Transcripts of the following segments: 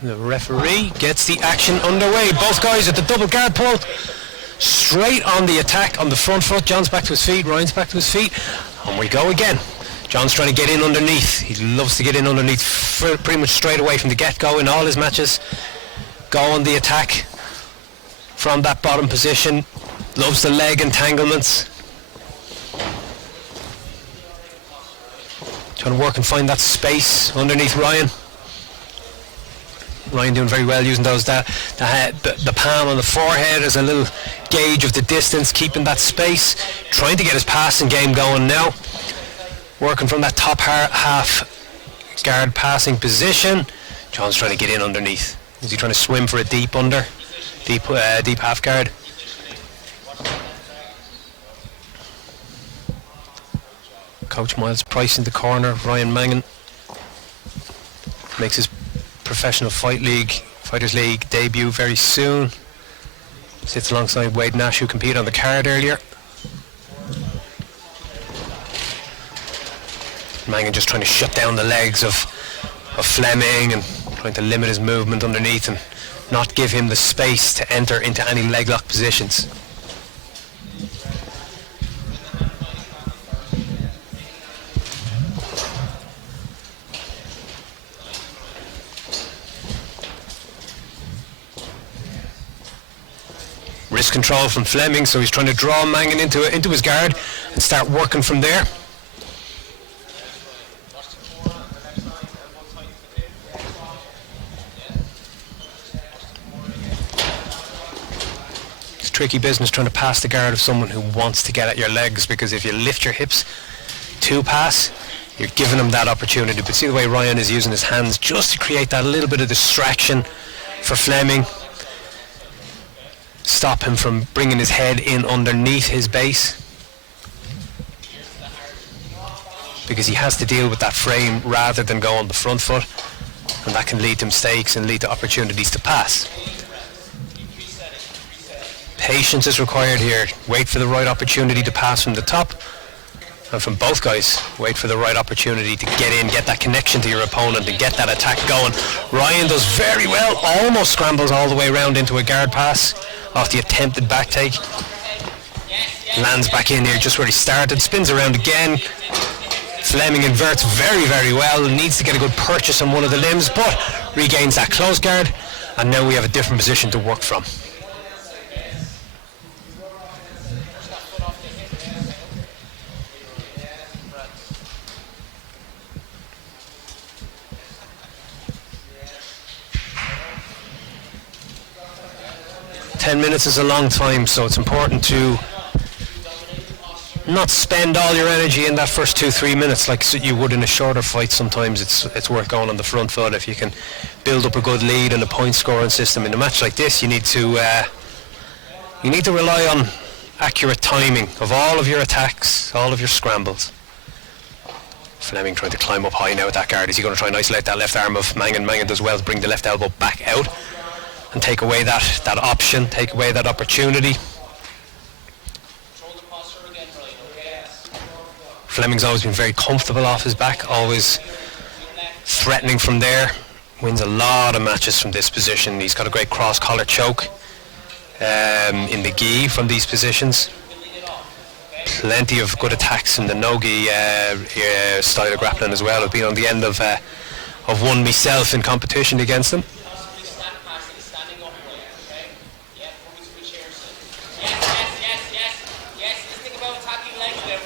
The referee gets the action underway. Both guys at the double guard pull. Straight on the attack on the front foot. John's back to his feet. Ryan's back to his feet. And we go again. John's trying to get in underneath. He loves to get in underneath pretty much straight away from the get-go in all his matches. Go on the attack from that bottom position. Loves the leg entanglements. Trying to work and find that space underneath Ryan. Ryan doing very well using those the palm on the forehead as a little gauge of the distance, keeping that space, trying to get his passing game going now. Working from that top half guard passing position. John's trying to get in underneath. Is he trying to swim for a deep half guard? Coach Miles Price in the corner. Ryan Mangan makes his professional Fighters League debut very soon. Sits alongside Wade Nash, who competed on the card earlier. Mangan just trying to shut down the legs of Fleming and trying to limit his movement underneath and not give him the space to enter into any leg lock positions. Wrist control from Fleming, so he's trying to draw Mangan into his guard and start working from there. It's tricky business trying to pass the guard of someone who wants to get at your legs, because if you lift your hips to pass, you're giving him that opportunity. But see the way Ryan is using his hands just to create that little bit of distraction for Fleming. Stop him from bringing his head in underneath his base, because he has to deal with that frame rather than go on the front foot, and that can lead to mistakes and lead to opportunities to pass. Patience is required here. Wait for the right opportunity to pass from the top, and from both guys, wait for the right opportunity to get in, get that connection to your opponent and get that attack going. Ryan does very well, almost scrambles all the way around into a guard pass off the attempted back take. Lands back in here just where he started, spins around again. Fleming inverts very, very well, needs to get a good purchase on one of the limbs, but regains that close guard, and now we have a different position to work from. Minutes is a long time, so it's important to not spend all your energy in that first 2-3 minutes like you would in a shorter fight. Sometimes it's worth going on the front foot. If you can build up a good lead and a point scoring system in a match like this, you need to rely on accurate timing of all of your attacks, all of your scrambles. Fleming trying to climb up high now with that guard. Is he going to try and isolate that left arm of Mangan? Mangan does well to bring the left elbow back out and take away that option, take away that opportunity. Fleming's always been very comfortable off his back, always threatening from there. Wins a lot of matches from this position. He's got a great cross-collar choke in the gi from these positions. Plenty of good attacks in the no-gi style of grappling as well. I've been on the end of one myself in competition against him.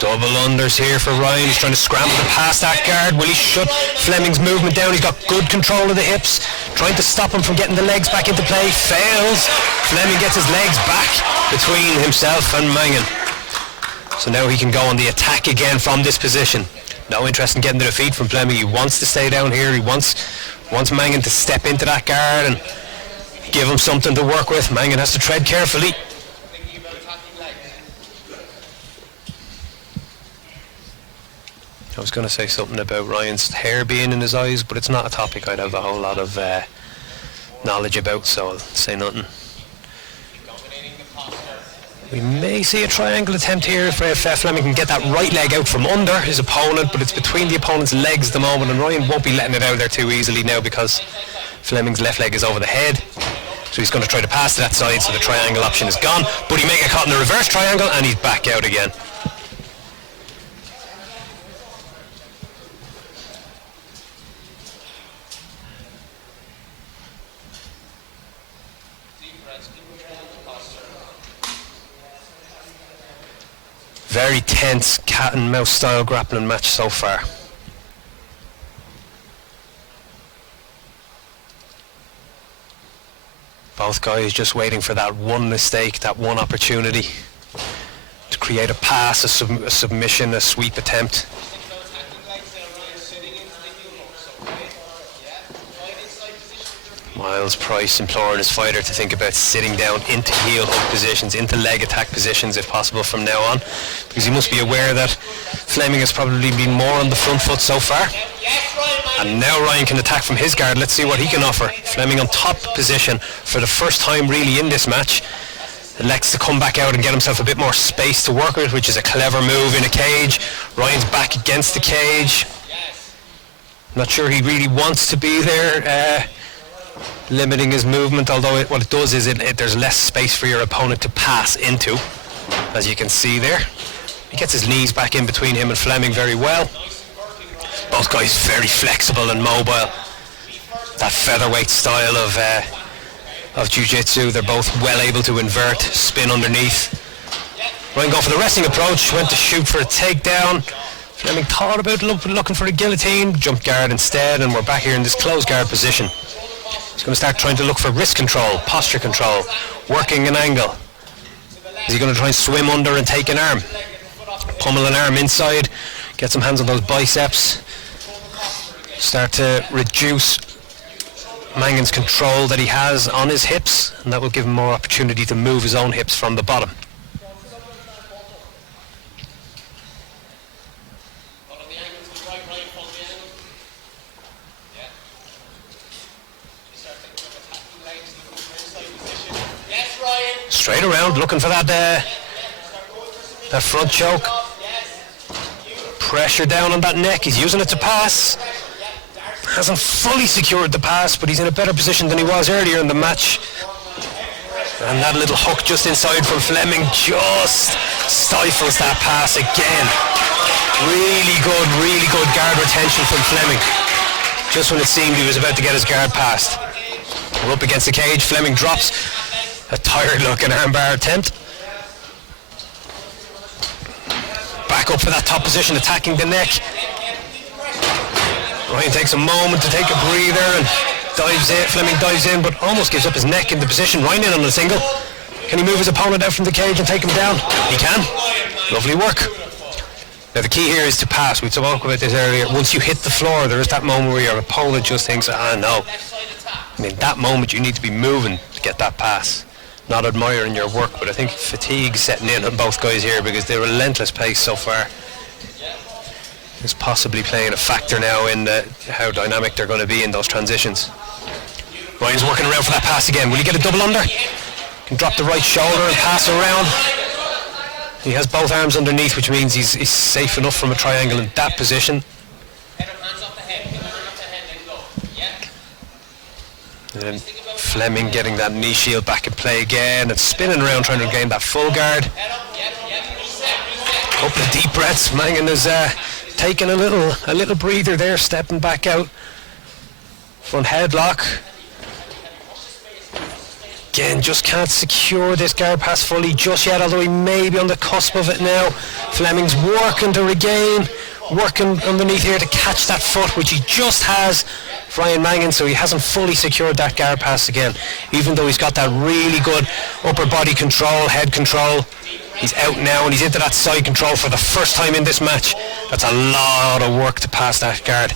Double unders here for Ryan. He's trying to scramble to pass that guard. Will he shut Fleming's movement down? He's got good control of the hips. Trying to stop him from getting the legs back into play. Fails. Fleming gets his legs back between himself and Mangan. So now he can go on the attack again from this position. No interest in getting to the feet from Fleming. He wants to stay down here. He wants Mangan to step into that guard and give him something to work with. Mangan has to tread carefully. I was going to say something about Ryan's hair being in his eyes, but it's not a topic I'd have a whole lot of knowledge about, so I'll say nothing. We may see a triangle attempt here if Fleming can get that right leg out from under his opponent, but it's between the opponent's legs at the moment, and Ryan won't be letting it out there too easily now because Fleming's left leg is over the head, so he's going to try to pass to that side, so the triangle option is gone, but he may get caught in the reverse triangle and he's back out again. Very tense cat and mouse style grappling match so far. Both guys just waiting for that one mistake, that one opportunity to create a pass, a submission, a sweep attempt. Miles Price imploring his fighter to think about sitting down into heel hook positions, into leg attack positions if possible from now on, because he must be aware that Fleming has probably been more on the front foot so far. And now Ryan can attack from his guard. Let's see what he can offer. Fleming on top position for the first time really in this match. Elects to come back out and get himself a bit more space to work with, which is a clever move in a cage. Ryan's back against the cage. Not sure he really wants to be there, limiting his movement, although what it does is there's less space for your opponent to pass into, as you can see there. He gets his knees back in between him and Fleming very well. Both guys very flexible and mobile. That featherweight style of jiu-jitsu, they're both well able to invert, spin underneath. Ryan going for the wrestling approach, went to shoot for a takedown. Fleming thought about looking for a guillotine, jumped guard instead, and we're back here in this closed guard position. He's going to start trying to look for wrist control, posture control, working an angle. Is he going to try and swim under and take an arm? Pummel an arm inside, get some hands on those biceps. Start to reduce Mangan's control that he has on his hips, and that will give him more opportunity to move his own hips from the bottom. Straight around, looking for that front choke. Pressure down on that neck, he's using it to pass. Hasn't fully secured the pass, but he's in a better position than he was earlier in the match. And that little hook just inside from Fleming just stifles that pass again. Really good guard retention from Fleming. Just when it seemed he was about to get his guard passed. We're up against the cage, Fleming drops a tired looking armbar attempt. Back up for that top position, attacking the neck. Ryan takes a moment to take a breather and dives in. Fleming dives in, but almost gives up his neck in the position. Ryan in on a single. Can he move his opponent out from the cage and take him down? He can. Lovely work. Now the key here is to pass. We spoke about this earlier. Once you hit the floor, there is that moment where your opponent just thinks, no. I mean, that moment you need to be moving to get that pass. Not admiring your work, but I think fatigue's setting in on both guys here because their relentless pace so far is possibly playing a factor now in how dynamic they're going to be in those transitions. Ryan's working around for that pass again. Will he get a double under? Can drop the right shoulder and pass around. He has both arms underneath, which means he's safe enough from a triangle in that position. And then Fleming getting that knee shield back in play again and spinning around trying to gain that full guard. Couple of deep breaths. Mangan is taking a little breather there, stepping back out. Front headlock. Again, just can't secure this guard pass fully just yet, although he may be on the cusp of it now. Fleming's working to regain, working underneath here to catch that foot, which he just has. Ryan Mangan, so he hasn't fully secured that guard pass again, even though he's got that really good upper body control, head control. He's out now and he's into that side control for the first time in this match. That's a lot of work to pass that guard,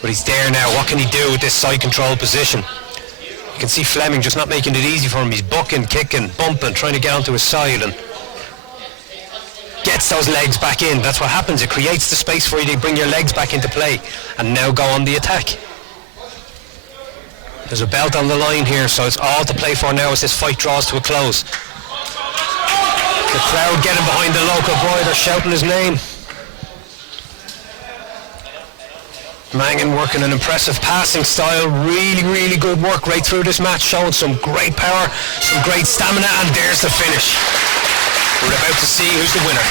but he's there now. What can he do with this side control position? You can see Fleming just not making it easy for him. He's bucking, kicking, bumping, trying to get onto his side and gets those legs back in. That's what happens. It creates the space for you to bring your legs back into play and now go on the attack. There's a belt on the line here, so it's all to play for now as this fight draws to a close. The crowd getting behind the local boy, they're shouting his name. Mangan working an impressive passing style, really good work right through this match, showing some great power, some great stamina, and there's the finish. We're about to see who's the winner.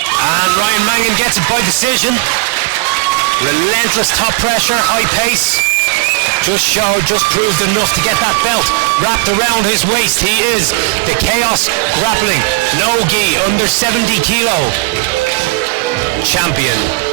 And Ryan Mangan gets it by decision. Relentless top pressure, high pace. Just proved enough to get that belt wrapped around his waist. He is the Chaos Grappling No-Gi under 70 kilo champion.